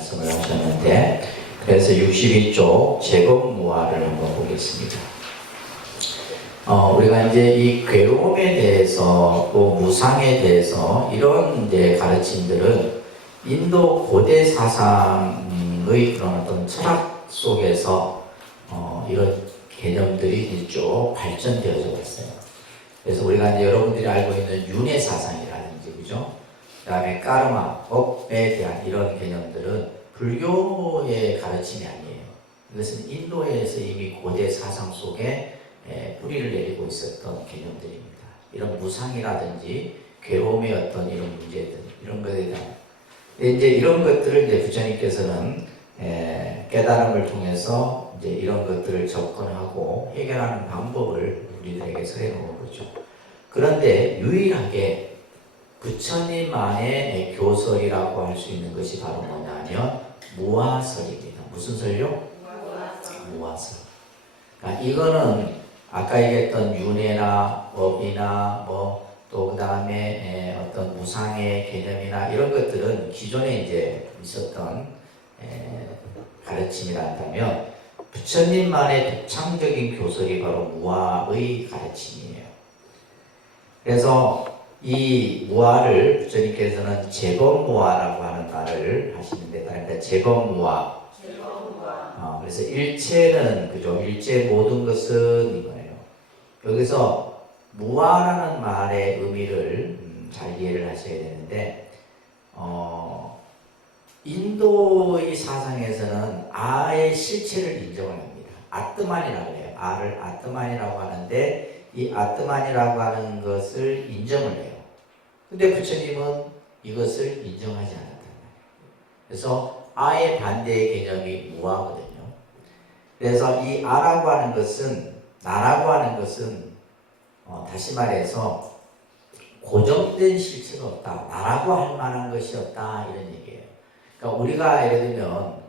말씀을 하셨는데, 그래서 62쪽 제법무화를 한번 보겠습니다. 우리가 이제 이 괴로움에 대해서 또 무상에 대해서 이런 이제 가르침들은 인도 고대 사상의 그런 어떤 철학 속에서 이런 개념들이 쭉 발전되어져 왔어요. 그래서 우리가 이제 여러분들이 알고 있는 윤회 사상이라든지, 그죠? 그 다음에 까르마, 업에 대한 이런 개념들은 불교의 가르침이 아니에요. 이것은 인도에서 이미 고대 사상 속에 뿌리를 내리고 있었던 개념들입니다. 이런 무상이라든지 괴로움의 어떤 이런 문제들, 이런 것에 대한. 이제 이런 것들을 이제 부처님께서는 깨달음을 통해서 이제 이런 것들을 접근하고 해결하는 방법을 우리들에게 서해놓은 거죠. 그런데 유일하게 부처님만의 교설이라고 할 수 있는 것이 바로 뭐냐면 무화설입니다. 무슨 설요? 무화설. 그러니까 이거는 아까 얘기했던 윤회나 업이나 또 그 다음에 어떤 무상의 개념이나 이런 것들은 기존에 이제 있었던 가르침이란다면 부처님만의 독창적인 교설이 바로 무화의 가르침이에요. 그래서 이 무화를 부처님께서는 제법무화라고 하는 말을 하시는데, 그러니까 제법무화. 그래서 일체는, 그죠? 일체 모든 것은 이거예요. 여기서 무화라는 말의 의미를 잘 이해를 하셔야 되는데, 인도의 사상에서는 아의 실체를 인정을 합니다. 아트만이라고 해요. 아를 아트만이라고 하는데, 이 아트만이라고 하는 것을 인정을 해요. 근데 부처님은 이것을 인정하지 않았단 말이에요. 그래서 아의 반대의 개념이 무화거든요. 그래서 이 아라고 하는 것은, 나라고 하는 것은 다시 말해서 고정된 실체가 없다, 나라고 할 만한 것이 없다, 이런 얘기예요. 그러니까 우리가 예를 들면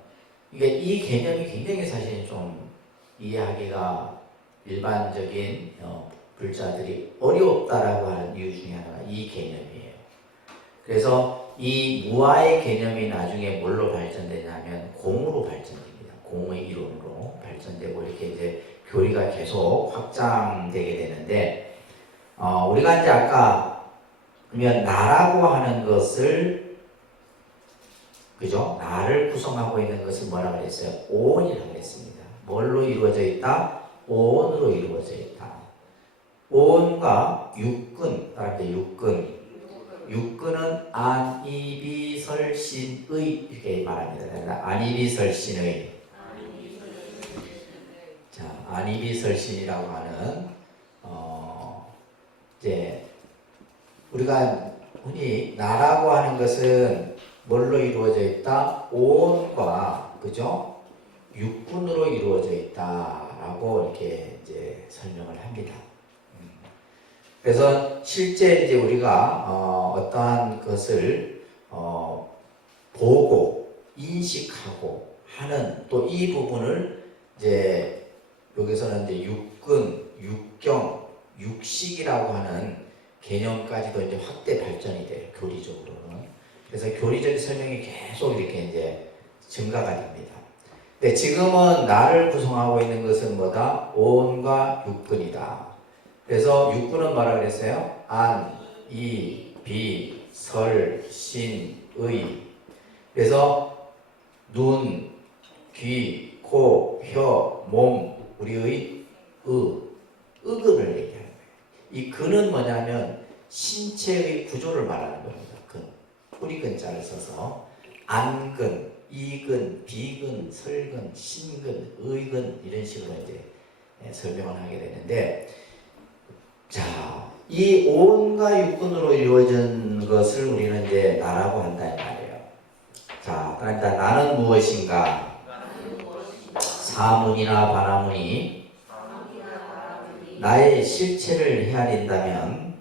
이 개념이 굉장히 사실 좀 이해하기가 일반적인 불자들이 어렵다라고 하는 이유 중에 하나가 이 개념이에요. 그래서 이 무아의 개념이 나중에 뭘로 발전되냐면 공으로 발전됩니다. 공의 이론으로 발전되고 이렇게 이제 교리가 계속 확장되게 되는데, 우리가 이제 아까 그러면 나라고 하는 것을, 그죠? 나를 구성하고 있는 것을 뭐라고 그랬어요? 오온이라고 그랬습니다. 뭘로 이루어져 있다? 오온으로 이루어져 있다. 오온과 육근, 따라합니다. 육근은 안이비설신의 이렇게 말합니다. 안이비설신의. 자, 안이비설신이라고 하는 이제 우리가 흔히 나라고 하는 것은 뭘로 이루어져 있다? 오온과, 그죠? 육군으로 이루어져 있다라고 이렇게 이제 설명을 합니다. 그래서 실제 이제 우리가 어떠한 것을 보고 인식하고 하는 또 이 부분을 이제 여기서는 이제 육근, 육경, 육식이라고 하는 개념까지도 이제 확대 발전이 돼요. 교리적으로는. 그래서 교리적인 설명이 계속 이렇게 이제 증가가 됩니다. 근데 지금은 나를 구성하고 있는 것은 뭐다? 오온과 육근이다. 그래서 육근은 뭐라 그랬어요? 안, 이, 비, 설, 신, 의. 그래서 눈, 귀, 코, 혀, 몸, 우리의 의근을 얘기하는 거예요. 이 근은 뭐냐면 신체의 구조를 말하는 겁니다. 근, 뿌리근자를 써서 안근, 이근, 비근, 설근, 신근, 의근 이런 식으로 이제 설명을 하게 되는데, 자, 이 오온과 육근으로 이루어진 것을 우리는 이제 나라고 한다 이 말이에요. 자, 그러니까 나는 무엇인가? 사문이나 바라문이 나의 실체를 헤아린다면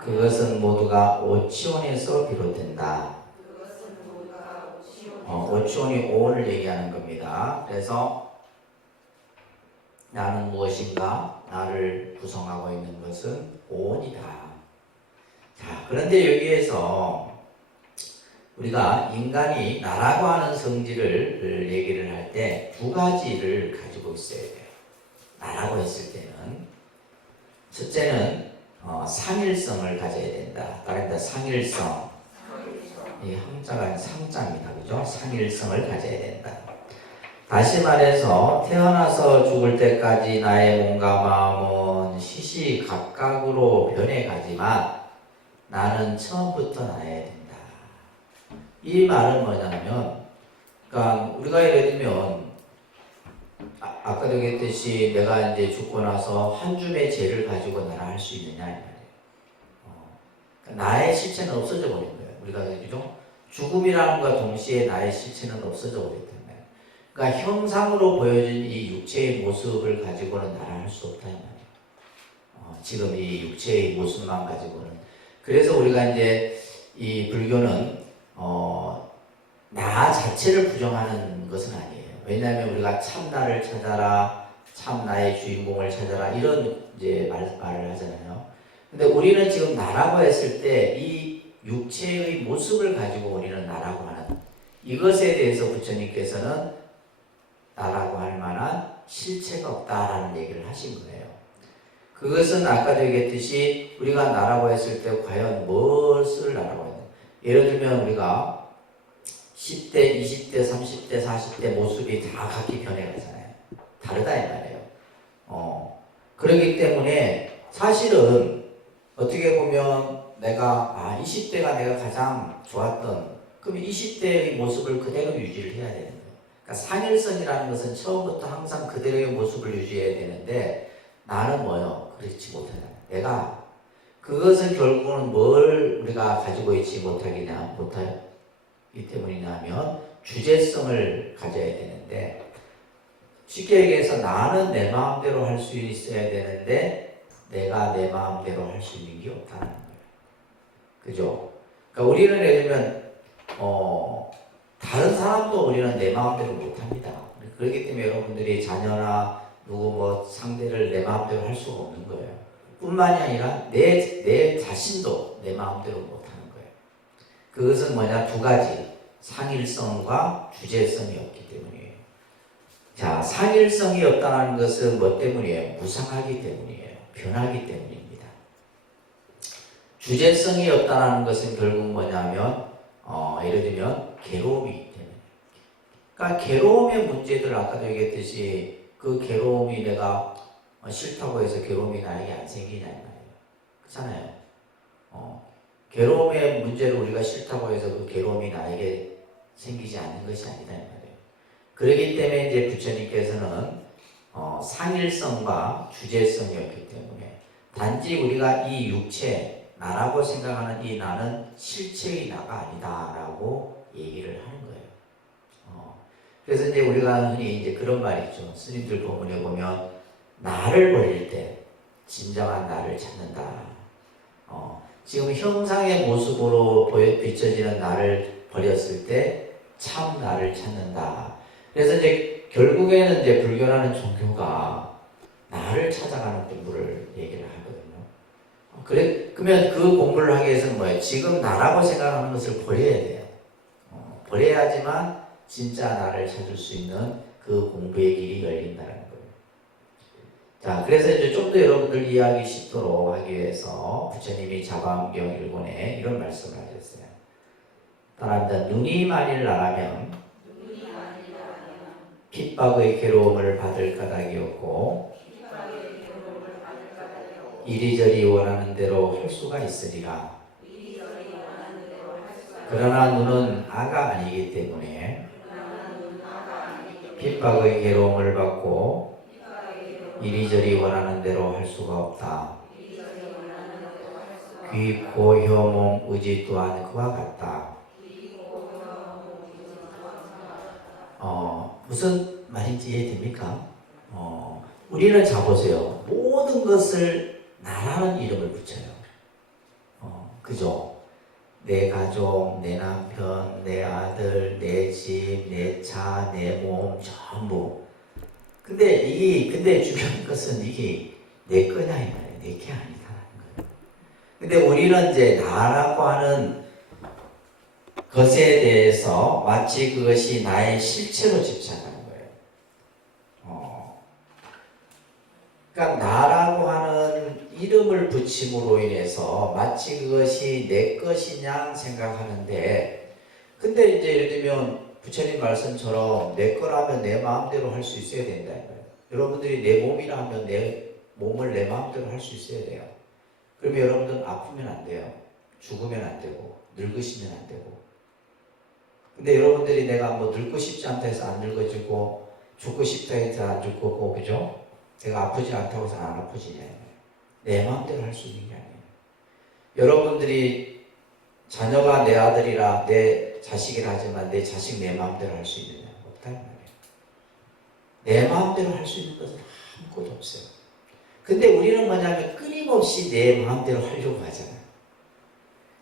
그것은 모두가 오치원에서 비롯된다. 오치원이 오온을 얘기하는 겁니다. 그래서 나는 무엇인가? 나를 구성하고 있는 것은 오온이다. 자, 그런데 여기에서 우리가 인간이 나라고 하는 성질을 얘기를 할 때 두 가지를 가지고 있어야 돼요. 나라고 했을 때는 첫째는 상일성을 가져야 된다. 다른데 상일성. 이 한자가 상자입니다. 그죠? 상일성을 가져야 된다. 다시 말해서 태어나서 죽을 때까지 나의 몸과 마음은 시시각각으로 변해가지만 나는 처음부터 나야 된다. 이 말은 뭐냐면, 그러니까 우리가 예를 들면 아까도 얘기했듯이 내가 이제 죽고 나서 한 줌의 죄를 가지고 나라 할 수 있느냐 이 말이에요. 그러니까 나의 실체는 없어져 버린 거예요. 우리가 그죠? 죽음이라는 것과 동시에 나의 실체는 없어져 버렸단 말이에요. 그러니까 형상으로 보여진 이 육체의 모습을 가지고는 나라 할 수 없다 이 말이에요. 지금 이 육체의 모습만 가지고는. 그래서 우리가 이제 이 불교는 나 자체를 부정하는 것은 아니에요. 왜냐하면 우리가 참나를 찾아라, 참나의 주인공을 찾아라 이런 이제 말을 하잖아요. 근데 우리는 지금 나라고 했을 때 이 육체의 모습을 가지고 우리는 나라고 하는 이것에 대해서 부처님께서는 나라고 할 만한 실체가 없다라는 얘기를 하신 거예요. 그것은 아까도 얘기했듯이 우리가 나라고 했을 때 과연 무엇을 나라고 했냐. 예를 들면 우리가 10대, 20대, 30대, 40대 모습이 다 각기 변해가잖아요. 다르다 이 말이에요. 그렇기 때문에 사실은 어떻게 보면 내가 20대가 내가 가장 좋았던 그럼 20대의 모습을 그대로 유지를 해야 되는 거예요. 그러니까 상일성이라는 것은 처음부터 항상 그대로의 모습을 유지해야 되는데 나는 뭐요? 그렇지 못하잖아요. 내가 그것은 결국은 뭘 우리가 가지고 있지 못하기 때문이냐면 주제성을 가져야 되는데 쉽게 얘기해서 나는 내 마음대로 할 수 있어야 되는데 내가 내 마음대로 할 수 있는 게 없다는 거예요. 그죠? 그러니까 우리는 예를 들면 다른 사람도 우리는 내 마음대로 못합니다. 그렇기 때문에 여러분들이 자녀나 누구 뭐 상대를 내 마음대로 할 수가 없는 거예요. 뿐만이 아니라 내 자신도 내 마음대로 못하는 거예요. 그것은 뭐냐? 두 가지. 상일성과 주제성이 없기 때문이에요. 자, 상일성이 없다는 것은 뭐 때문이에요? 무상하기 때문이에요. 변하기 때문입니다. 주제성이 없다는 것은 결국 뭐냐면 예를 들면 괴로움이기 때문에. 그러니까 괴로움의 문제들 아까도 얘기했듯이 그 괴로움이 내가 싫다고 해서 괴로움이 나에게 안 생기냐 이 말이에요. 그렇잖아요. 괴로움의 문제를 우리가 싫다고 해서 그 괴로움이 나에게 생기지 않는 것이 아니다 이 말이에요. 그렇기 때문에 이제 부처님께서는 상일성과 주제성이었기 때문에 단지 우리가 이 육체 나라고 생각하는 이 나는 실체의 나가 아니다라고 얘기를 하는 거예요. 그래서 이제 우리가 흔히 이제 그런 말이 있죠. 스님들 법문에 보면 나를 버릴 때 진정한 나를 찾는다. 지금 형상의 모습으로 비춰지는 나를 버렸을 때 참 나를 찾는다. 그래서 이제 결국에는 이제 불교라는 종교가 나를 찾아가는 공부를 얘기를 하거든요. 그러면 그 공부를 하기 위해서는 뭐예요? 지금 나라고 생각하는 것을 버려야 돼요. 버려야지만 진짜 나를 찾을 수 있는 그 공부의 길이 열린다는 거예요. 자, 그래서 이제 좀 더 여러분들 이해하기 쉽도록 하기 위해서 부처님이 자바암경 1권에 이런 말씀을 하셨어요. 따라합니다. 눈이 만일 나라면 핍박의 괴로움을 받을 까닭이 없고 이리저리 원하는 대로 할 수가 있으리라. 그러나 눈은 아가 아니기 때문에 핍박의 괴로움을 받고 이리저리 원하는 대로 할 수가 없다. 귀, 코, 혀, 몸, 의지 또한 그와 같다. 무슨 말인지 이해됩니까? 우리는 자보세요. 모든 것을 나라는 이름을 붙여요. 그죠? 내 가족, 내 남편, 내 아들, 내 집, 내 차, 내 몸, 전부. 근데 중요한 것은 이게 내 거냐, 이 말이에요. 내 게 아니다라는 거예요. 근데 우리는 이제 나라고 하는 것에 대해서 마치 그것이 나의 실체로 집착하는 거예요. 그러니까 나라고 하는 이름을 붙임으로 인해서 마치 그것이 내 것이냐 생각하는데, 근데 이제 예를 들면 부처님 말씀처럼 내 거라면 내 마음대로 할 수 있어야 된다는 거예요. 여러분들이 내 몸이라면 내 몸을 내 마음대로 할 수 있어야 돼요. 그러면 여러분들은 아프면 안 돼요. 죽으면 안 되고 늙으시면 안 되고. 근데 여러분들이 내가 뭐 늙고 싶지 않다 해서 안 늙어지고 죽고 싶다 해서 안 죽고, 그죠? 내가 아프지 않다고 해서 안 아프지냐. 내 마음대로 할 수 있는 게 아니에요. 여러분들이 자녀가 내 아들이라 내 자식이라 하지만 내 자식 내 마음대로 할 수 있느냐? 없다 이 말이에요. 내 마음대로 할 수 있는 것은 아무것도 없어요. 근데 우리는 뭐냐면 끊임없이 내 마음대로 하려고 하잖아요.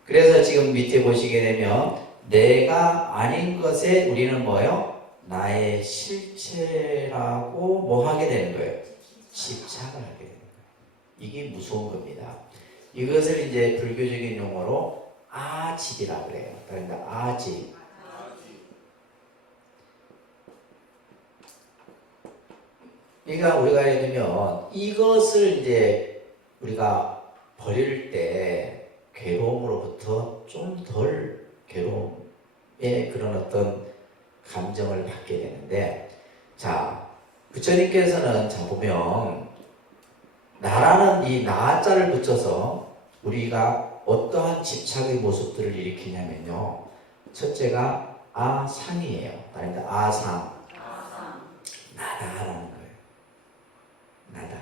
그래서 지금 밑에 보시게 되면 내가 아닌 것에 우리는 뭐예요? 나의 실체라고 뭐 하게 되는 거예요? 집착을 하게 되는 거예요. 이게 무서운 겁니다. 이것을 이제 불교적인 용어로 아집이라고 그래요. 그러니까 아집. 그러니까 우리가 예를 들면 이것을 이제 우리가 버릴 때 괴로움으로부터 좀 덜 괴로움의 그런 어떤 감정을 받게 되는데, 자, 부처님께서는 자 보면 나라는 이 나자를 붙여서 우리가 어떠한 집착의 모습들을 일으키냐면요, 첫째가 아상이에요. 그러니까 아상. 나다라는 거예요. 나다.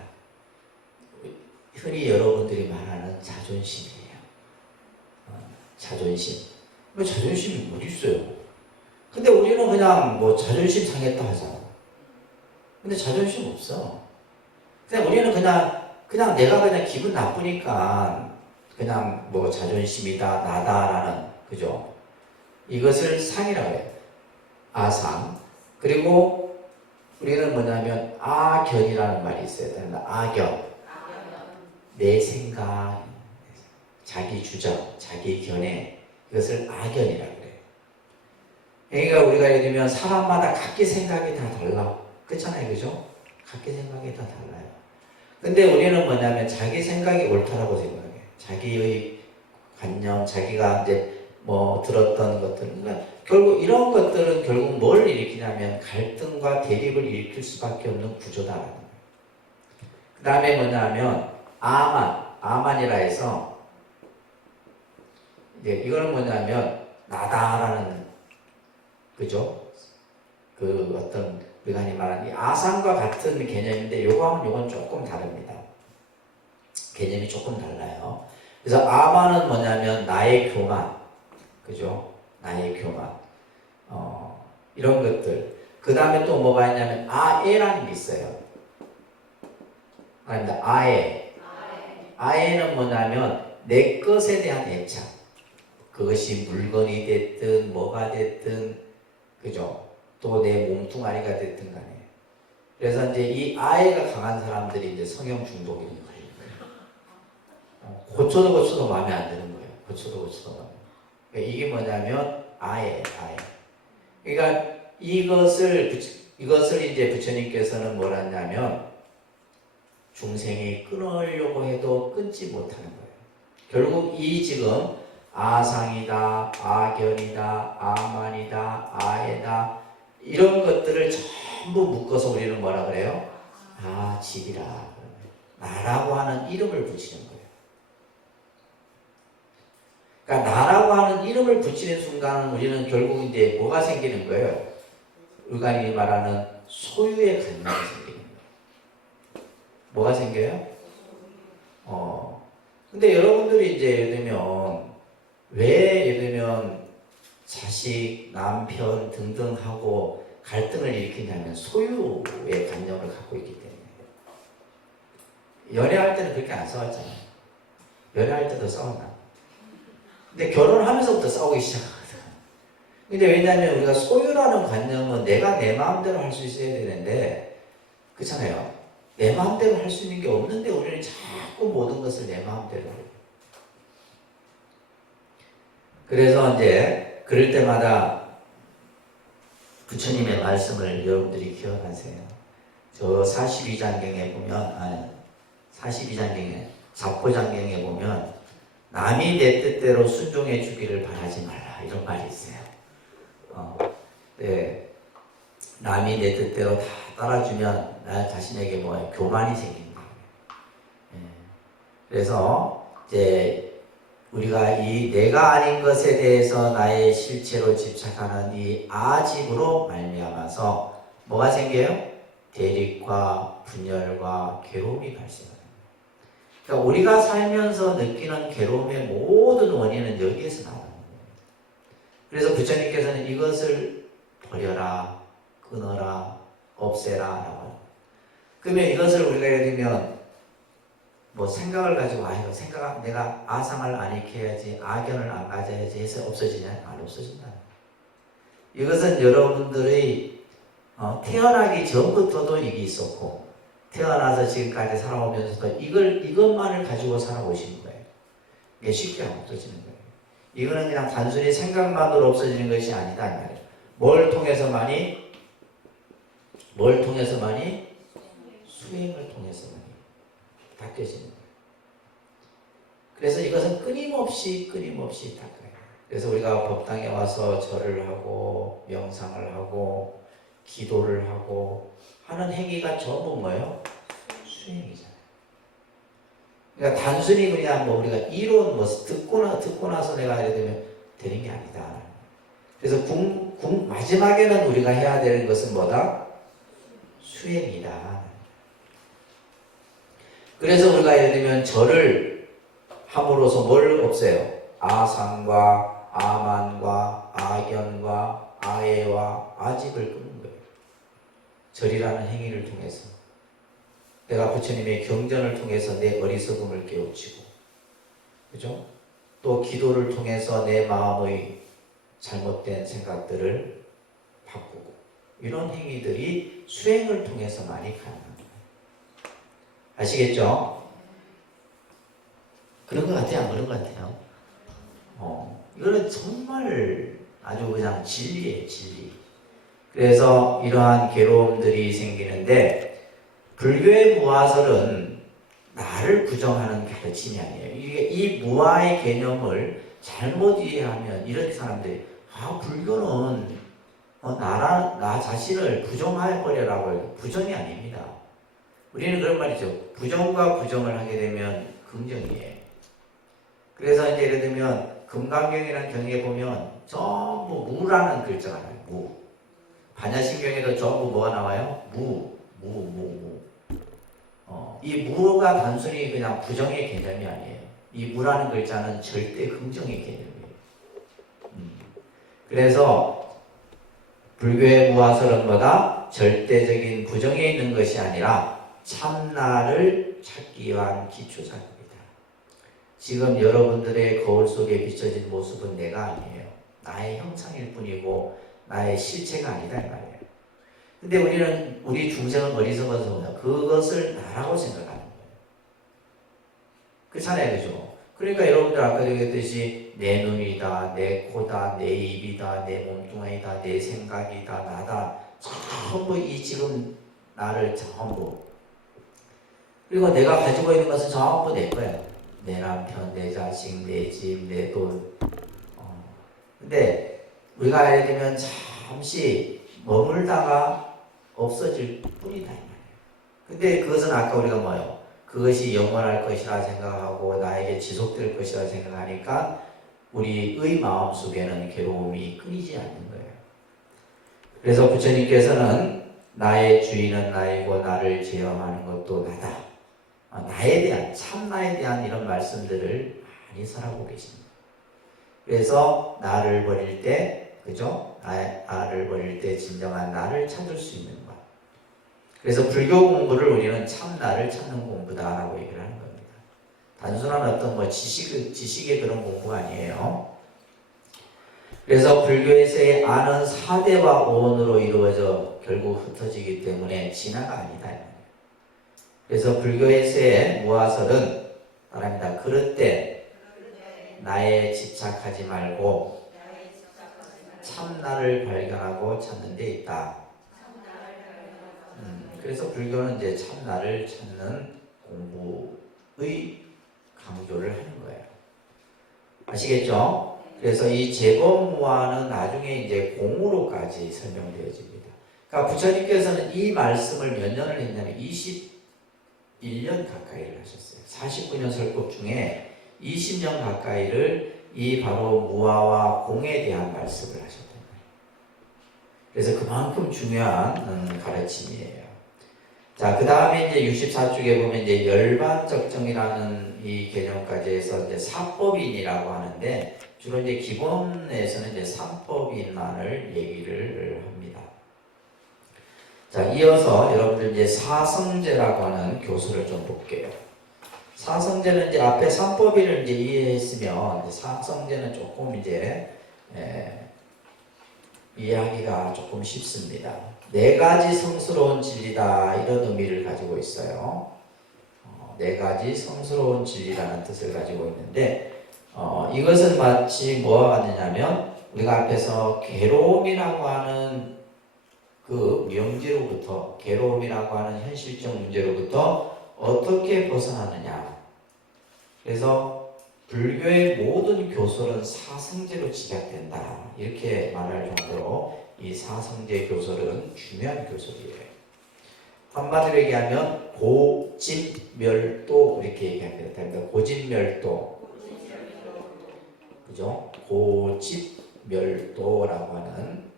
흔히 여러분들이 말하는 자존심이에요. 자존심. 뭐 자존심이 어디 있어요? 근데 우리는 그냥 뭐 자존심 상했다 하잖아. 근데 자존심 없어. 그냥 우리는 그냥 내가 그냥 기분 나쁘니까 그냥 뭐 자존심이다, 나다라는, 그죠? 이것을 상이라고 해요. 아상. 그리고 우리는 뭐냐면 아견이라는 말이 있어요. 아견. 내 생각, 자기 주장, 자기 견해, 이것을 악연이라고 그래요. 그러니까 우리가 예를 들면 사람마다 각기 생각이 다 달라. 그렇잖아요. 그죠? 각기 생각이 다 달라요. 근데 우리는 뭐냐면 자기 생각이 옳다라고 생각해요. 자기의 관념, 자기가 이제 뭐 들었던 것들. 그러니까 결국 이런 것들은 결국 뭘 일으키냐면 갈등과 대립을 일으킬 수밖에 없는 구조다라는 거예요. 그 다음에 뭐냐면 아만이라 해서 이제 이거는 뭐냐면 나다라는, 그죠? 그 어떤 우리가 말하는 이 아상과 같은 개념인데 요건 조금 다릅니다. 개념이 조금 달라요. 그래서 아만은 뭐냐면 나의 교만, 그죠? 나의 교만, 이런 것들. 그 다음에 또 뭐가 있냐면 아에라는 게 있어요. 아닙니다. 아에는 뭐냐면 내 것에 대한 애착. 그것이 물건이 됐든 뭐가 됐든, 그죠? 또 내 몸뚱아리가 됐든 간에. 그래서 이제 이 아에가 강한 사람들이 이제 성형 중독이 걸리는 거예요. 고쳐도 마음에 안 드는 거예요. 고쳐도 마음에. 그러니까 이게 뭐냐면 아에. 그러니까 이것을 이제 부처님께서는 뭘 하냐면 중생이 끊으려고 해도 끊지 못하는 거예요. 결국 이 지금 아상이다, 아견이다, 아만이다, 아에다, 이런 것들을 전부 묶어서 우리는 뭐라 그래요? 아집이라. 나라고 하는 이름을 붙이는 거예요. 그러니까 나라고 하는 이름을 붙이는 순간 우리는 결국 이제 뭐가 생기는 거예요? 의관이 말하는 소유의 관념이 생기는 거예요. 뭐가 생겨요? 근데 여러분들이 이제 예를 들면 왜 예를 들면 자식, 남편 등등하고 갈등을 일으키냐면 소유의 관념을 갖고 있기 때문에. 연애할 때는 그렇게 안 싸웠잖아요. 연애할 때도 싸웠나? 근데 결혼하면서부터 싸우기 시작하거든. 근데 왜냐하면 우리가 소유라는 관념은 내가 내 마음대로 할 수 있어야 되는데, 그렇잖아요. 내 마음대로 할 수 있는 게 없는데 우리는 자꾸 모든 것을 내 마음대로 해요. 그래서 이제 그럴 때마다 부처님의 말씀을 여러분들이 기억하세요. 저 42장경에 보면, 42장경에, 자포장경에 보면, 남이 내 뜻대로 순종해 주기를 바라지 말라. 이런 말이 있어요. 네. 남이 내 뜻대로 다 따라주면 나 자신에게 뭐예요? 교만이 생긴다. 네. 그래서 이제 우리가 이 내가 아닌 것에 대해서 나의 실체로 집착하는 이 아집으로 말미암아서 뭐가 생겨요? 대립과 분열과 괴로움이 발생합니다. 그러니까 우리가 살면서 느끼는 괴로움의 모든 원인은 여기에서 나오는 거예요. 그래서 부처님께서는 이것을 버려라, 끊어라, 없애라 라고. 그러면 이것을 우리가 예를 들면 뭐 생각을 가지고 이거 생각 내가 아상을 안 익혀야지, 악연을 안 가져야지 해서 없어지냐? 안 없어진다. 이것은 여러분들의 태어나기 전부터도 이게 있었고 태어나서 지금까지 살아오면서도 이것만을 가지고 살아오신 거예요. 이게 쉽게 안 없어지는 거예요. 이거는 그냥 단순히 생각만으로 없어지는 것이 아니다 이 말이에요. 뭘 통해서만이? 수행을 통해서만이 닦여지는 거예요. 그래서 이것은 끊임없이 닦아요. 그래서 우리가 법당에 와서 절을 하고 명상을 하고 기도를 하고 하는 행위가 전부 뭐예요? 수행이잖아요. 그러니까 단순히 그냥 우리가 이론 듣고 나서 내가 예를 들면 되는 게 아니다. 그래서 마지막에는 우리가 해야 되는 것은 뭐다? 수행이다. 그래서 우리가 예를 들면 절을 함으로써 뭘 없애요? 아상과 아만과 악연과 아애와 아집을 끊는 거예요. 절이라는 행위를 통해서 내가 부처님의 경전을 통해서 내 어리석음을 깨우치고, 그죠? 또 기도를 통해서 내 마음의 잘못된 생각들을 바꾸고, 이런 행위들이 수행을 통해서 많이 가능합니다. 아시겠죠? 그런 것 같아요? 안 그런 것 같아요? 이거는 정말 아주 그냥 진리예요, 진리. 그래서 이러한 괴로움들이 생기는데, 불교의 무아설은 나를 부정하는 가르침이 아니에요. 이 무아의 개념을 잘못 이해하면 이런 사람들이 불교는 나 자신을 부정해버려라고 해요. 부정이 아닙니다. 우리는 그런 말이죠. 부정과 부정을 하게 되면 긍정이에요. 그래서 이제 예를 들면 금강경이라는 경에 보면 전부 무라는 글자가 나와요. 무. 반야신경에도 전부 뭐가 나와요? 무. 이 무가 단순히 그냥 부정의 개념이 아니에요. 이 무라는 글자는 절대 긍정의 개념이에요. 그래서 불교의 무아설은 뭐다? 절대적인 부정에 있는 것이 아니라 참나를 찾기 위한 기초작업이다. 지금 여러분들의 거울 속에 비춰진 모습은 내가 아니에요. 나의 형상일 뿐이고 나의 실체가 아니다 이 말이에요. 근데 우리 중생은 어리석어서 그것을 나라고 생각하는 거예요. 그렇잖아요, 그죠? 그러니까 여러분들 아까 얘기했듯이 내 눈이다, 내 코다, 내 입이다, 내 몸뚱아리다, 내 생각이다, 나다. 전부 이 지금 나를 전부. 그리고 내가 가지고 있는 것은 전부 내 거예요. 내 남편, 내 자식, 내 집, 내 돈. 근데 우리가 예를 들면 잠시 머물다가 없어질 뿐이다. 근데 그것은 아까 우리가 뭐예요? 그것이 영원할 것이라 생각하고 나에게 지속될 것이라 생각하니까 우리의 마음속에는 괴로움이 끊이지 않는 거예요. 그래서 부처님께서는 나의 주인은 나이고 나를 제어하는 것도 나다. 나에 대한, 참나에 대한 이런 말씀들을 많이 설하고 계십니다. 그래서 나를 버릴 때, 그죠? 나를 버릴 때 진정한 나를 찾을 수 있는 것. 그래서 불교 공부를 우리는 참나를 찾는 공부다라고 얘기를 하는 겁니다. 단순한 어떤 지식의 그런 공부가 아니에요. 그래서 불교에서의 아는 사대와 오원으로 이루어져 결국 흩어지기 때문에 진화가 아니다. 그래서 불교에서의 무아설은 말합니다. 그릇 때 나에 집착하지 말고 참나를 발견하고 찾는 데 있다. 그래서 불교는 이제 참나를 찾는 공부의 강조를 하는 거예요. 아시겠죠? 그래서 이 재범무화는 나중에 이제 공으로까지 설명되어집니다. 그러니까 부처님께서는 이 말씀을 몇 년을 했냐면 21년 가까이를 하셨어요. 49년 설법 중에 20년 가까이를 이 바로 무화와 공에 대한 말씀을 하셨던 거예요. 그래서 그만큼 중요한 가르침이에요. 자, 그 다음에 이제 64쪽에 보면 이제 열반적정이라는 이 개념까지 해서 이제 사법인이라고 하는데 주로 이제 기본에서는 이제 삼법인만을 얘기를 합니다. 자, 이어서 여러분들 이제 사성제라고 하는 교수를 좀 볼게요. 사성제는 이제 앞에 삼법인을 이제 이해했으면 이제 사성제는 조금 이제 이해하기가 조금 쉽습니다. 네 가지 성스러운 진리다 이런 의미를 가지고 있어요. 네 가지 성스러운 진리라는 뜻을 가지고 있는데 이것은 마치 뭐와 같느냐면 우리가 앞에서 괴로움이라고 하는 그 명제로부터 괴로움이라고 하는 현실적 문제로부터 어떻게 벗어나느냐. 그래서 불교의 모든 교설은 사성제로 집약된다. 이렇게 말할 정도로 이 사성제 교설은 중요한 교설이에요. 한마디로 얘기하면 고집멸도 이렇게 얘기하면 됩니다. 고집멸도. 그죠? 고집멸도라고 하는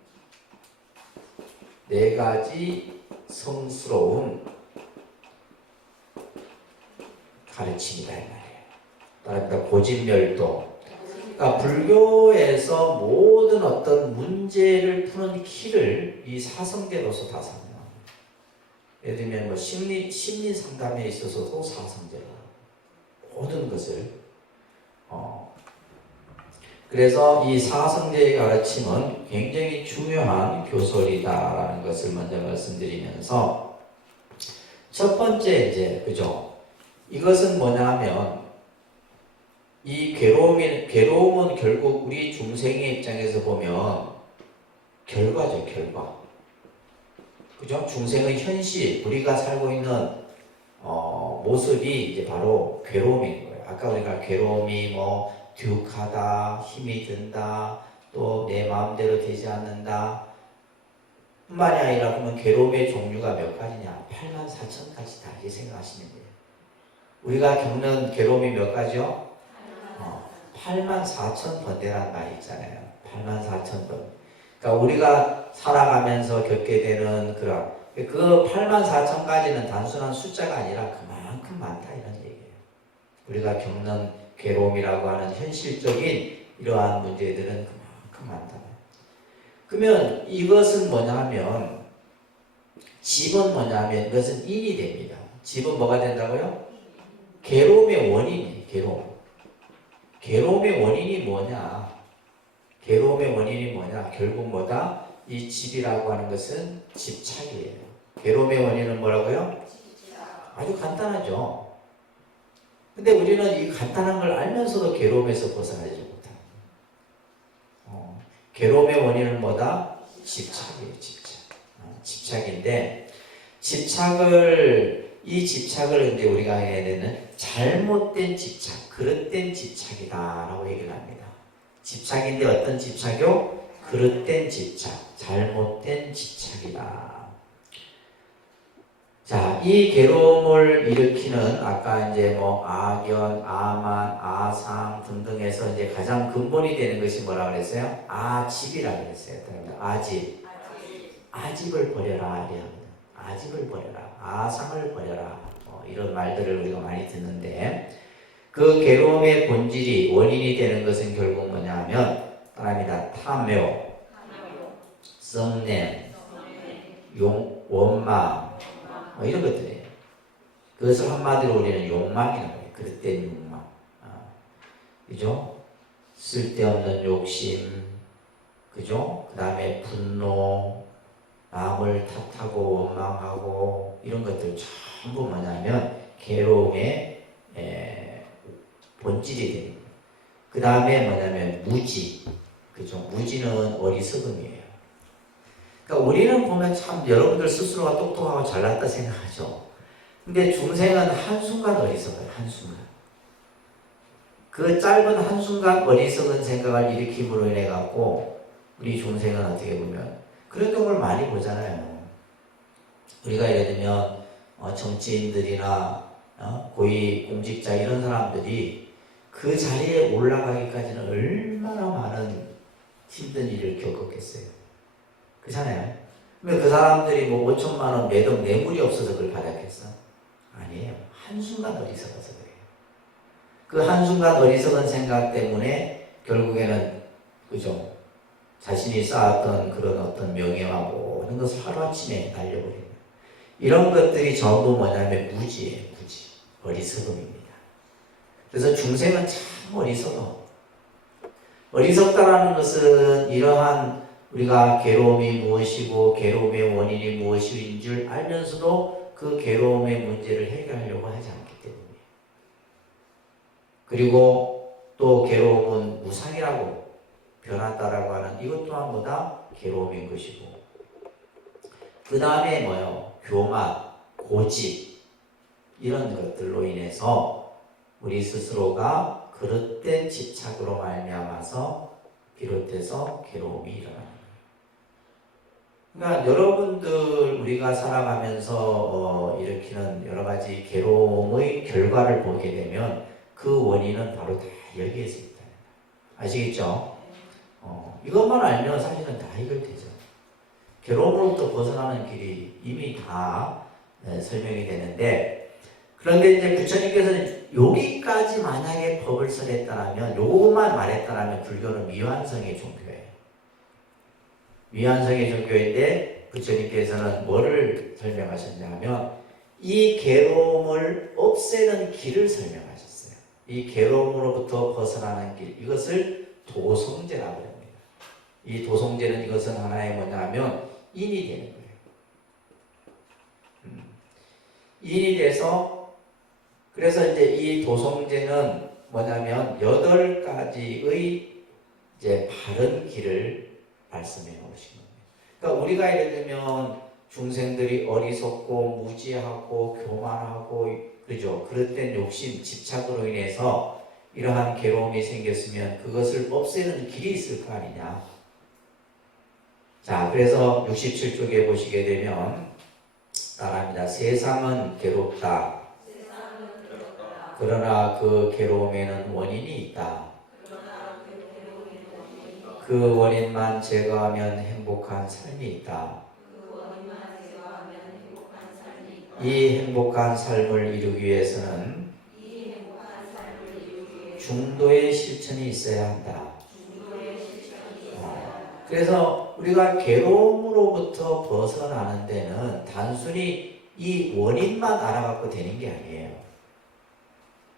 네 가지 성스러운 가르침이다 이 말이에요. 따라서 고집멸도. 그러니까 불교에서 모든 어떤 문제를 푸는 키를 이 사성제로서 다 설명합니다. 예를 들면 뭐 심리 상담에 있어서도 사성제로 모든 것을 그래서 이 사성제의 가르침은 굉장히 중요한 교설이다라는 것을 먼저 말씀드리면서 첫 번째 이제 그죠? 이것은 뭐냐면 이 괴로움은 결국 우리 중생의 입장에서 보면 결과죠, 결과. 그죠? 중생의 현실, 우리가 살고 있는 모습이 이제 바로 괴로움인 거예요. 아까 우리가 괴로움이 뭐 듀하다, 힘이 든다, 또 내 마음대로 되지 않는다. 뿐만이 아니라 그러면 괴로움의 종류가 몇 가지냐? 84,000가지다. 이렇게 생각하시면 돼요. 우리가 겪는 괴로움이 몇 가지요? 84,000번대라는 말이 있잖아요. 84,000번. 그러니까 우리가 살아가면서 겪게 되는 그 84,000가지는 단순한 숫자가 아니라 그만큼 많다 이런 얘기예요. 우리가 겪는 괴로움이라고 하는 현실적인 이러한 문제들은 그만큼 많다. 그러면 이것은 뭐냐면 집은 뭐냐면 이것은 인이 됩니다. 집은 뭐가 된다고요? 괴로움의 원인이에요. 괴로움의 원인이 뭐냐? 괴로움의 원인이 뭐냐? 결국 뭐다? 이 집이라고 하는 것은 집착이에요. 괴로움의 원인은 뭐라고요? 아주 간단하죠. 근데 우리는 이 간단한 걸 알면서도 괴로움에서 벗어나지 못합니다. 괴로움의 원인은 뭐다? 집착이에요. 집착인데 이 집착을 이제 우리가 해야 되는 잘못된 집착, 그릇된 집착이다라고 얘기를 합니다. 집착인데 어떤 집착이요? 그릇된 집착, 잘못된 집착이다. 자, 이 괴로움을 일으키는 아까 이제 뭐 악연, 아만, 아상 등등에서 이제 가장 근본이 되는 것이 뭐라 그랬어요? 아집이라고 그랬어요. 아집. 아집을 버려라. 아집을 버려라. 아상을 버려라. 이런 말들을 우리가 많이 듣는데 그 괴로움의 본질이 원인이 되는 것은 결국 뭐냐면 따라합니다. 탐욕, 성냄, 원망 이런 것들이에요. 그것을 한마디로 우리는 욕망이라고 해요. 그릇된 욕망. 그죠? 쓸데없는 욕심, 그죠? 그 다음에 분노, 남을 탓하고 원망하고 이런 것들 전부 뭐냐면 괴로움의 본질이 됩니다. 그 다음에 뭐냐면 무지. 그죠? 무지는 어리석음이에요. 그러니까 우리는 보면 참 여러분들 스스로가 똑똑하고 잘났다 생각하죠. 근데 중생은 한순간 어리석어요. 한순간. 그 짧은 한순간 어리석은 생각을 일으킴으로 인해 갖고 우리 중생은 어떻게 보면 그런 경우를 많이 보잖아요. 우리가 예를 들면 정치인들이나 고위 공직자 이런 사람들이 그 자리에 올라가기까지는 얼마나 많은 힘든 일을 겪었겠어요. 그렇잖아요. 그 사람들이 뭐 5천만 원 매덕 뇌물이 없어서 그걸 받았겠어? 아니에요. 한순간 어리석어서 그래요. 그 한순간 어리석은 생각 때문에 결국에는 그죠? 자신이 쌓았던 그런 어떤 명예와 모든 것을 하루아침에 날려버립니다. 이런 것들이 전부 뭐냐면 무지예요. 무지. 어리석음입니다. 그래서 중생은 참 어리석어. 어리석다라는 것은 이러한 우리가 괴로움이 무엇이고 괴로움의 원인이 무엇인 줄 알면서도 그 괴로움의 문제를 해결하려고 하지 않기 때문에. 그리고 또 괴로움은 무상이라고 변한다라고 하는 이것 또한 뭐다? 괴로움인 것이고. 그 다음에 뭐요? 교만, 고집 이런 것들로 인해서 우리 스스로가 그릇된 집착으로 말미암아서 비롯해서 괴로움이 일어나는 거예요. 그러니까 여러분들 우리가 살아가면서 일으키는 여러 가지 괴로움의 결과를 보게 되면 그 원인은 바로 다 여기에서 있다. 아시겠죠? 이것만 알면 사실은 다 해결되죠. 괴로움으로부터 벗어나는 길이 이미 다 설명이 되는데, 그런데 이제 부처님께서는 여기까지 만약에 법을 설했다면, 요것만 말했다면 불교는 미완성의 종교예요. 미완성의 종교인데 부처님께서는 뭐를 설명하셨냐면 이 괴로움을 없애는 길을 설명하셨어요. 이 괴로움으로부터 벗어나는 길, 이것을 도성제라고 합니다. 이 도성제는 이것은 하나의 뭐냐면 인이 되는 거예요. 인이 돼서 그래서 이제 이 도성제는 뭐냐면 8가지의 이제 바른 길을 말씀해 놓으신 겁니다. 그러니까 우리가 예를 들면 중생들이 어리석고 무지하고 교만하고 그죠? 그릇된 욕심, 집착으로 인해서 이러한 괴로움이 생겼으면 그것을 없애는 길이 있을 거 아니냐. 자, 그래서 67쪽에 보시게 되면 따라합니다. 세상은 괴롭다. 그러나 그 괴로움에는 원인이 있다. 그 원인만 제거하면 행복한 삶이 있다. 이 행복한 삶을 이루기 위해서는 중도의 실천이 있어야 한다. 그래서 우리가 괴로움으로부터 벗어나는 데는 단순히 이 원인만 알아갖고 되는 게 아니에요.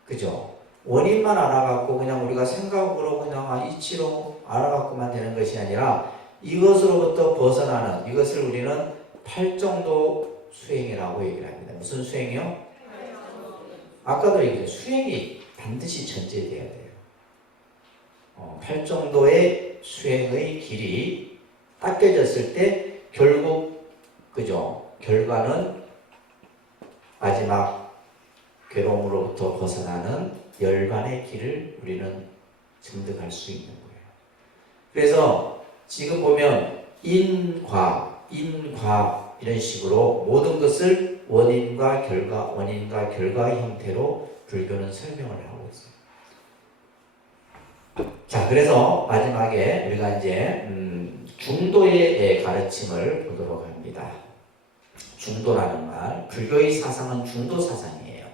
그죠? 원인만 알아갖고 그냥 우리가 생각으로 그냥 이치로 알아갖고만 되는 것이 아니라 이것으로부터 벗어나는 이것을 우리는 팔정도 수행이라고 얘기를 합니다. 무슨 수행이요? 아까도 얘기했죠. 수행이 반드시 전제돼야 돼요. 팔정도의 수행의 길이 닦여졌을 때 결국 그죠? 결과는 마지막 괴로움으로부터 벗어나는 열반의 길을 우리는 증득할 수 있는 거예요. 그래서 지금 보면 인과 이런 식으로 모든 것을 원인과 결과의 형태로 불교는 설명을 하고 있어요. 자, 그래서 마지막에 우리가 이제 중도의 가르침을 보도록 합니다. 중도라는 말, 불교의 사상은 중도 사상이에요.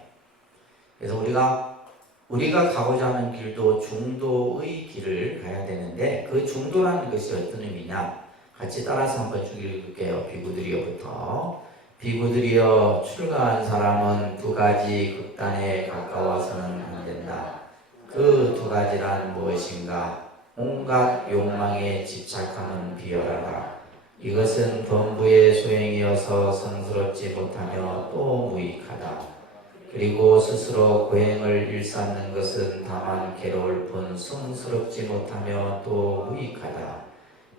그래서 우리가 가고자 하는 길도 중도의 길을 가야 되는데 그 중도라는 것이 어떤 의미냐? 같이 따라서 한번 쭉 읽을게요. 비구들이여부터. 비구들이여, 출가한 사람은 2가지 극단에 가까워서는 안 된다. 그 2가지란 무엇인가? 온갖 욕망에 집착하면 비열하다. 이것은 범부의 소행이어서 성스럽지 못하며 또 무익하다. 그리고 스스로 고행을 일삼는 것은 다만 괴로울 뿐 성스럽지 못하며 또 무익하다.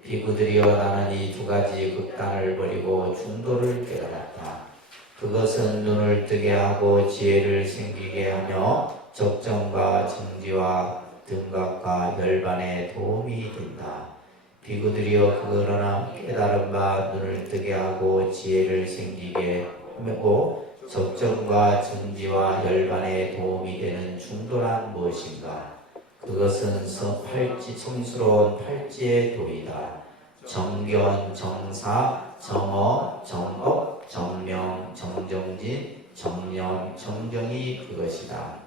비구들이여 나는 이 두 가지 극단을 버리고 중도를 깨달았다. 그것은 눈을 뜨게 하고 지혜를 생기게 하며 적정과 정지와 등각과 열반에 도움이 된다. 비구들이여 그러나 깨달은 바 눈을 뜨게 하고 지혜를 생기게 하고 적정과 정지와 열반에 도움이 되는 중도란 무엇인가? 그것은 성스러운 팔찌의 도이다. 정견, 정사, 정어, 정업, 정명, 정정진, 정념, 정정이 그것이다.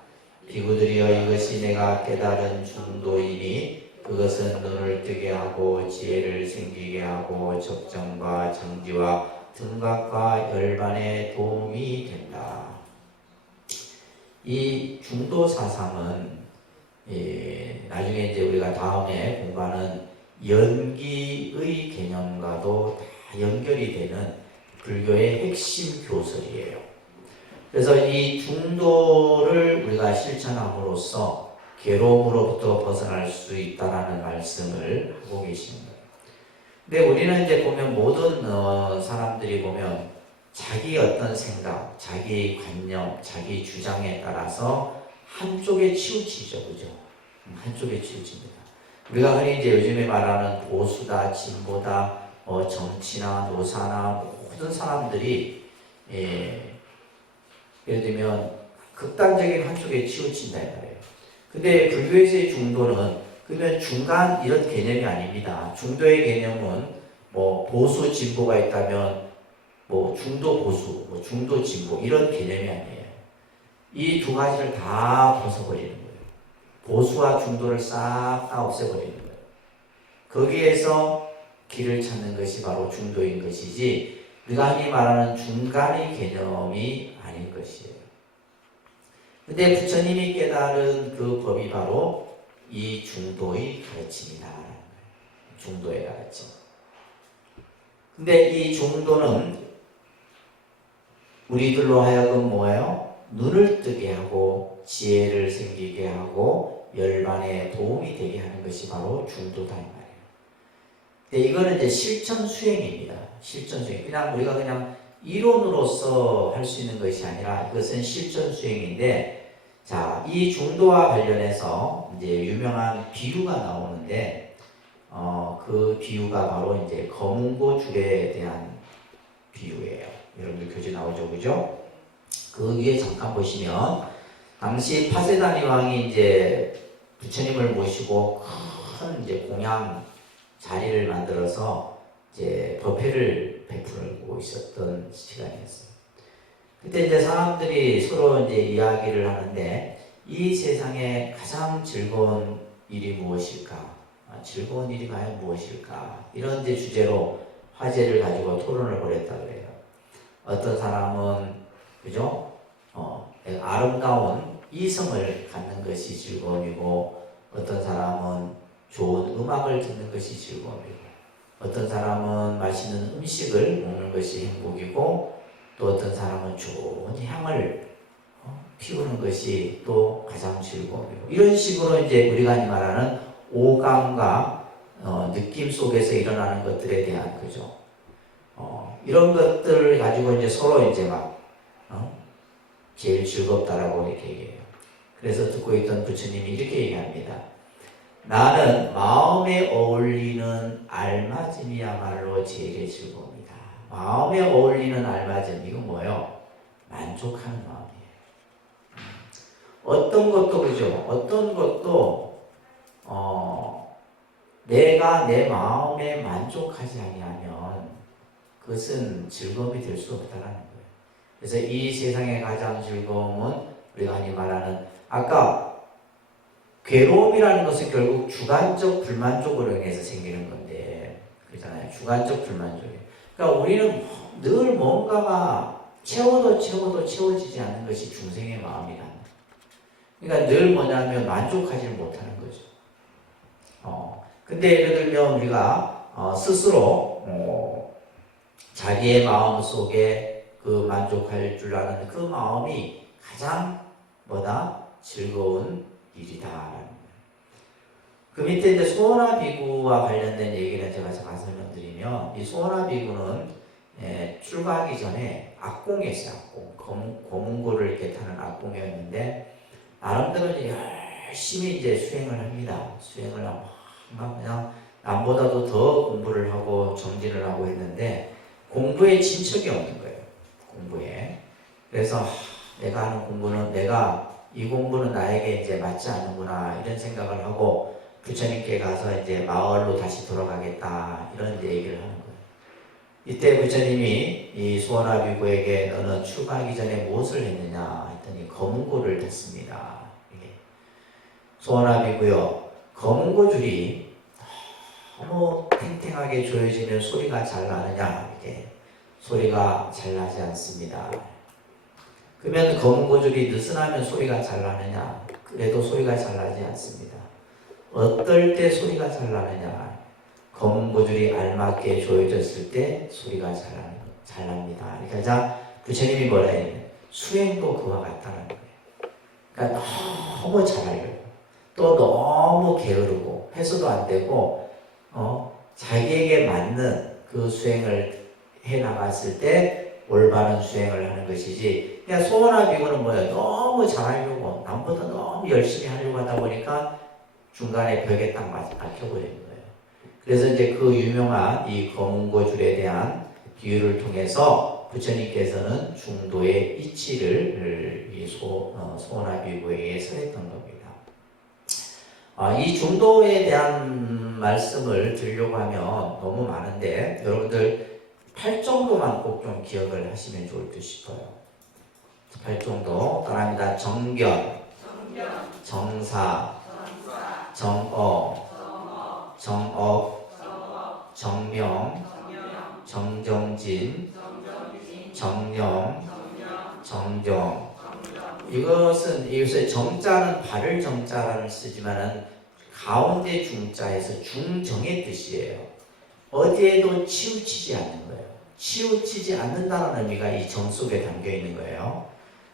비구들이여 이것이 내가 깨달은 중도이니 그것은 눈을 뜨게 하고 지혜를 생기게 하고 적정과 정지와 등각과 열반에 도움이 된다. 이 중도 사상은 나중에 이제 우리가 다음에 공부하는 연기의 개념과도 다 연결이 되는 불교의 핵심 교설이에요. 그래서 이 중도를 우리가 실천함으로써 괴로움으로부터 벗어날 수 있다라는 말씀을 하고 계십니다. 근데 우리는 이제 보면 모든 사람들이 보면 자기 어떤 생각, 자기 관념, 자기 주장에 따라서 한쪽에 치우치죠, 그죠? 한쪽에 치우칩니다. 우리가 흔히 이제 요즘에 말하는 보수다, 진보다, 정치나 노사나 모든 사람들이 예를 들면 극단적인 한쪽에 치우친다 이 말이에요. 근데 불교에서의 중도는 그러면 중간 이런 개념이 아닙니다. 중도의 개념은 뭐 보수 진보가 있다면 뭐 중도 보수, 뭐 중도 진보 이런 개념이 아니에요. 이 두 가지를 다 벗어버리는 거예요. 보수와 중도를 싹 다 없애버리는 거예요. 거기에서 길을 찾는 것이 바로 중도인 것이지 우리가 흔히 말하는 중간의 개념이 아닌 것이에요. 근데 부처님이 깨달은 그 법이 바로 이 중도의 가르침이다. 중도의 가르침. 근데 이 중도는 우리들로 하여금 뭐예요? 눈을 뜨게 하고 지혜를 생기게 하고 열반에 도움이 되게 하는 것이 바로 중도다 이 말이에요. 근데 이거는 이제 실천 수행입니다. 실천 수행. 우리가 이론으로서 할 수 있는 것이 아니라 이것은 실천 수행인데, 자, 이 중도와 관련해서 이제 유명한 비유가 나오는데, 그 비유가 바로 이제 거문고 줄에 대한 비유예요. 여러분들 교재 나오죠, 그죠? 그 위에 잠깐 보시면, 당시 파세다니 왕이 이제 부처님을 모시고 큰 이제 공양 자리를 만들어서 이제 법회를 베풀고 있었던 시간이었어요. 그때 이제 사람들이 서로 이제 이야기를 하는데 이 세상에 가장 즐거운 일이 무엇일까? 즐거운 일이 과연 무엇일까? 이런 이제 주제로 화제를 가지고 토론을 벌였다 그래요. 어떤 사람은 그죠? 아름다운 이성을 갖는 것이 즐거움이고 어떤 사람은 좋은 음악을 듣는 것이 즐거움이고 어떤 사람은 맛있는 음식을 먹는 것이 행복이고 또 어떤 사람은 좋은 향을 피우는 것이 또 가장 즐거움이고 이런 식으로 이제 우리가 말하는 오감과 느낌 속에서 일어나는 것들에 대한 거죠. 이런 것들을 가지고 이제 서로 이제 제일 즐겁다라고 이렇게 얘기해요. 그래서 듣고 있던 부처님이 이렇게 얘기합니다. 나는 마음에 어울리는 알맞음이야말로 제일 즐거움이다. 마음에 어울리는 알맞음, 이건 뭐예요? 만족하는 마음이에요. 어떤 것도 그죠? 어떤 것도 내가 내 마음에 만족하지 아니하면 그것은 즐거움이 될 수 없다라는 거예요. 그래서 이 세상의 가장 즐거움은 우리가 흔히 말하는 아까 괴로움이라는 것은 결국 주관적 불만족으로 인해서 생기는 건데 그렇잖아요. 주관적 불만족이. 그러니까 우리는 늘 뭔가가 채워도 채워지지 않는 것이 중생의 마음이다. 그러니까 늘 뭐냐면 만족하지 못하는 거죠. 근데 예를 들면 우리가 스스로 자기의 마음 속에 그 만족할 줄 아는 그 마음이 가장 뭐다? 즐거운 일이다라는 거예요. 그 밑에 이제 소원화 비구와 관련된 얘기를 제가 잠깐 설명드리면, 이 소원화 비구는 출가하기 전에 악공이었어요. 악공. 고문고를 이렇게 타는 악공이었는데, 나름대로 이제 열심히 이제 수행을 합니다. 수행을 막 그냥 남보다도 더 공부를 하고 정진을 하고 했는데, 공부에 진척이 없는 거예요. 공부에. 그래서 내가 하는 공부는 이 공부는 나에게 이제 맞지 않는구나 이런 생각을 하고 부처님께 가서 이제 마을로 다시 돌아가겠다 이런 이제 얘기를 하는 거예요. 이때 부처님이 이 수원화 비구에게 너는 출가하기 전에 무엇을 했느냐 했더니 검은고를 탔습니다. 수원화 비구요, 검은고 줄이 너무 탱탱하게 조여지면 소리가 잘 나느냐? 이렇게 소리가 잘 나지 않습니다. 그러면 검은고 줄이 느슨하면 소리가 잘 나느냐? 그래도 소리가 잘 나지 않습니다. 어떨 때 소리가 잘 나느냐? 검은고 줄이 알맞게 조여졌을 때 소리가 잘 납니다. 그러니까 부처님이 뭐라 했냐면 수행도 그와 같다는 거예요. 그러니까 너무 잘하려고 또 너무 게으르고 해서도 안 되고 자기에게 맞는 그 수행을 해 나갔을 때 올바른 수행을 하는 것이지, 그냥 소원화 비구는 뭐예요? 너무 잘하려고 남보다 너무 열심히 하려고 하다 보니까 중간에 벽에 딱 막혀버리는 거예요. 그래서 이제 그 유명한 이 검은고 줄에 대한 비유를 통해서 부처님께서는 중도의 이치를 이 소원화 비구에게 설했던 겁니다. 이 중도에 대한 말씀을 드리려고 하면 너무 많은데 여러분들 8정도만 꼭 좀 기억을 하시면 좋을 듯 싶어요. 8정도 따라합니다. 정견, 정사, 정어, 정업, 정명, 정정진, 정령, 정정. 이것은 정자는 바를 정자라는 쓰지만은 가운데 중자에서 중정의 뜻이에요. 어디에도 치우치지 않는 거예요. 치우치지 않는다는 의미가 이 정 속에 담겨 있는 거예요.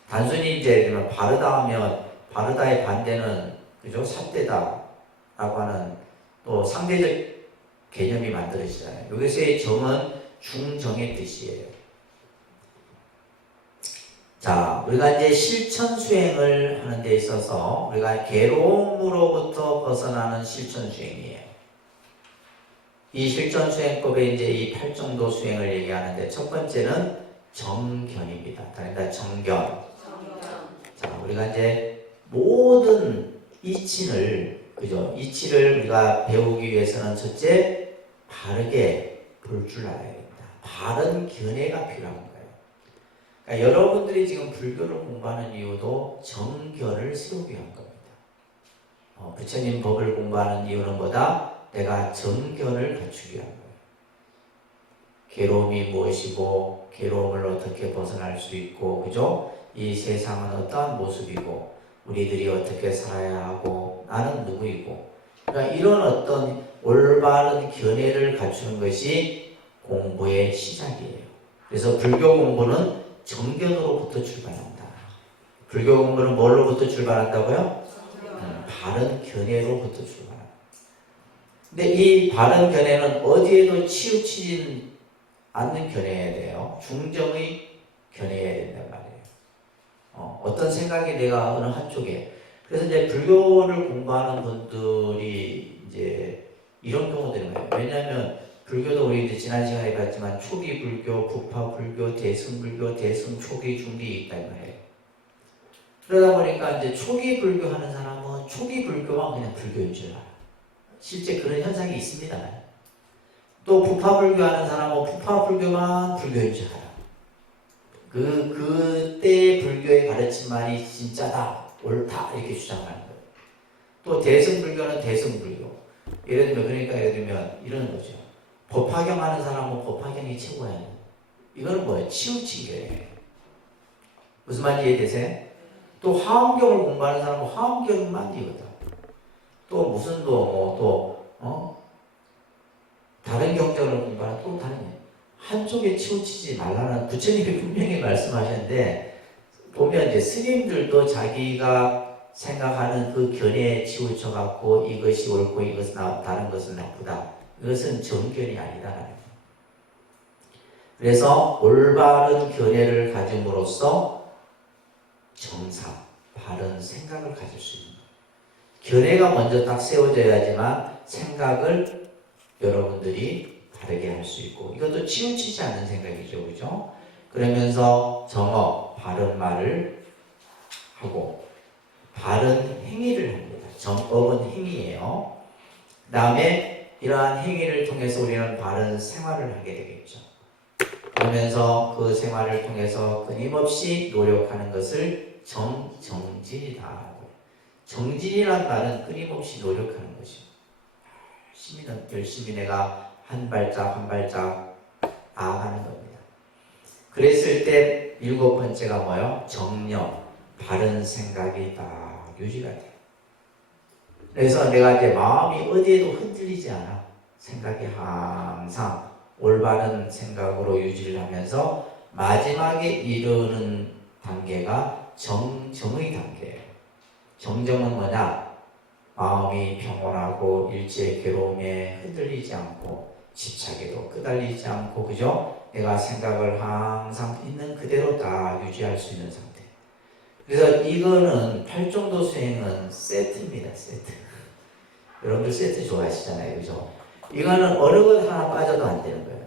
단순히 이제 바르다 하면 바르다의 반대는 그죠? 삿되다라고 하는 또 상대적 개념이 만들어지잖아요. 여기서의 정은 중정의 뜻이에요. 자, 우리가 이제 실천 수행을 하는 데 있어서 우리가 괴로움으로부터 벗어나는 실천 수행이에요. 이 실천 수행법에 이제 이 8정도 수행을 얘기하는데 첫 번째는 정견입니다. 그러니까 정견. 자, 우리가 이제 모든 이치를 우리가 배우기 위해서는 첫째 바르게 볼 줄 알아야 됩니다. 바른 견해가 필요한 거예요. 그러니까 여러분들이 지금 불교를 공부하는 이유도 정견을 세우기 위한 겁니다. 부처님 법을 공부하는 이유는 뭐다? 내가 정견을 갖추기 위한 거예요. 괴로움이 무엇이고 괴로움을 어떻게 벗어날 수 있고, 그죠? 이 세상은 어떠한 모습이고 우리들이 어떻게 살아야 하고 나는 누구이고, 그러니까 이런 어떤 올바른 견해를 갖추는 것이 공부의 시작이에요. 그래서 불교 공부는 정견으로부터 출발한다. 불교 공부는 뭘로부터 출발한다고요? 바른 견해로부터 출발한다. 근데 이 바른 견해는 어디에도 치우치지 않는 견해여야 돼요. 중정의 견해여야 된단 말이에요. 어떤 생각이 내가 어느 한쪽에. 그래서 이제 불교를 공부하는 분들이 이제 이런 경우들이 많아요. 왜냐하면 불교도 우리 이제 지난 시간에 봤지만 초기 불교, 부파 불교, 대승 불교, 대승 초기, 중기 있단 말이에요. 그러다 보니까 이제 초기 불교 하는 사람은 초기 불교만 그냥 불교인 줄 알아요. 실제 그런 현상이 있습니다. 또 부파 불교 하는 사람은 부파 불교만 불교인 줄 알아요. 그때 불교의 가르침만이 진짜다, 옳다 이렇게 주장하는 거예요. 또 대승 불교는 대승 불교. 예를 들면 이런 거죠. 법화경 하는 사람은 법화경이 최고야. 이거는 뭐예요? 치우치게. 무슨 말인지 이해되세요? 또 화엄경을 공부하는 사람은 화엄경만 이거다. 또 무슨 다른 경전을 공부하는 또 다른 한쪽에 치우치지 말라는 부처님이 분명히 말씀하셨는데 보면 이제 스님들도 자기가 생각하는 그 견해에 치우쳐 갖고 이것이 옳고 이것은 다른 것은 나쁘다. 이것은 정견이 아니다라는 거예요. 그래서 올바른 견해를 가짐으로써 정사, 바른 생각을 가질 수 있는 거예요. 견해가 먼저 딱 세워져야지만 생각을 여러분들이 바르게 할 수 있고, 이것도 치우치지 않는 생각이죠, 그죠? 그러면서 정업, 바른 말을 하고 바른 행위를 합니다. 정업은 행위예요. 그 다음에 이러한 행위를 통해서 우리는 바른 생활을 하게 되겠죠. 그러면서 그 생활을 통해서 끊임없이 노력하는 것을 정진이다. 정진이란 말은 끊임없이 노력하는 것이죠. 열심히 내가 한 발짝 한 발짝 나아가는 겁니다. 그랬을 때 7번째가 뭐예요? 정념, 바른 생각이 딱 유지가 돼요. 그래서 내가 이제 마음이 어디에도 흔들리지 않아. 생각이 항상 올바른 생각으로 유지를 하면서 마지막에 이르는 단계가 정정의 단계예요. 정정은 뭐냐? 마음이 평온하고 일체의 괴로움에 흔들리지 않고 집착에도 끄달리지 않고, 그죠? 내가 생각을 항상 있는 그대로 다 유지할 수 있는 상태. 그래서 이거는 팔정도 수행은 세트입니다. 세트. 여러분들 세트 좋아하시잖아요, 그죠? 이거는 어느 것 하나 빠져도 안 되는 거예요.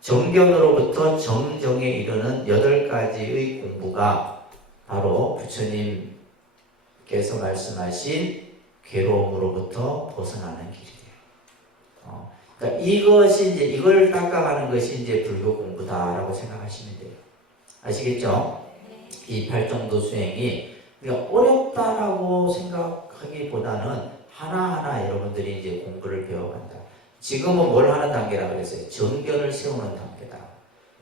정견으로부터 정정에 이르는 8가지의 공부가 바로 부처님께서 말씀하신 괴로움으로부터 벗어나는 길이에요. 그러니까 이것이 이제 이걸 닦아가는 것이 이제 불교 공부다라고 생각하시면 돼요. 아시겠죠? 이 팔정도 수행이 그러니까 어렵다라고 생각하기보다는 하나하나 여러분들이 이제 공부를 배워간다. 지금은 뭘 하는 단계라고 그랬어요? 정견을 세우는 단계다.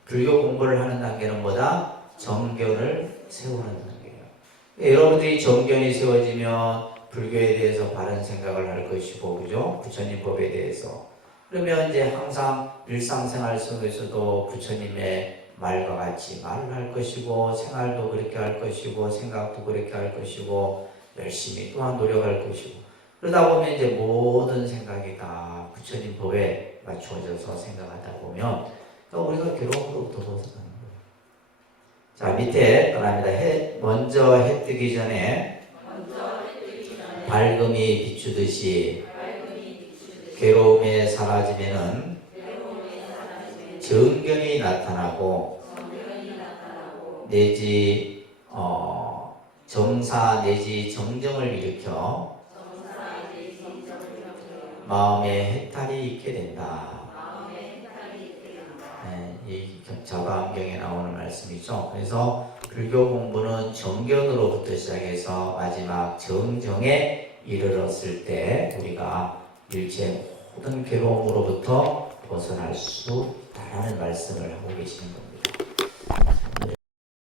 불교 공부를 하는 단계는 뭐다? 정견을 세우는 단계예요. 여러분들이 정견이 세워지면 불교에 대해서 바른 생각을 할 것이고, 그죠? 부처님 법에 대해서. 그러면 이제 항상 일상생활 속에서도 부처님의 말과 같이 말을 할 것이고, 생활도 그렇게 할 것이고, 생각도 그렇게 할 것이고, 열심히 또한 노력할 것이고, 그러다 보면 이제 모든 생각이 다 부처님 법에 맞추어져서 생각하다 보면 우리가 괴로움으로부터 벗어나는 거예요. 자, 밑에 떠납니다. 먼저 해 뜨기 전에 밝음이 비추듯이 괴로움에 사라지면은 정견이 나타나고 내지 정사 내지 정정을 일으켜 마음에 해탈이 있게 된다. 네, 이 자바암경에 나오는 말씀이죠. 그래서 불교 공부는 정견으로부터 시작해서 마지막 정정에 이르렀을 때 우리가 일체 모든 괴로움으로부터 벗어날 수 있다라는 말씀을 하고 계시는 겁니다.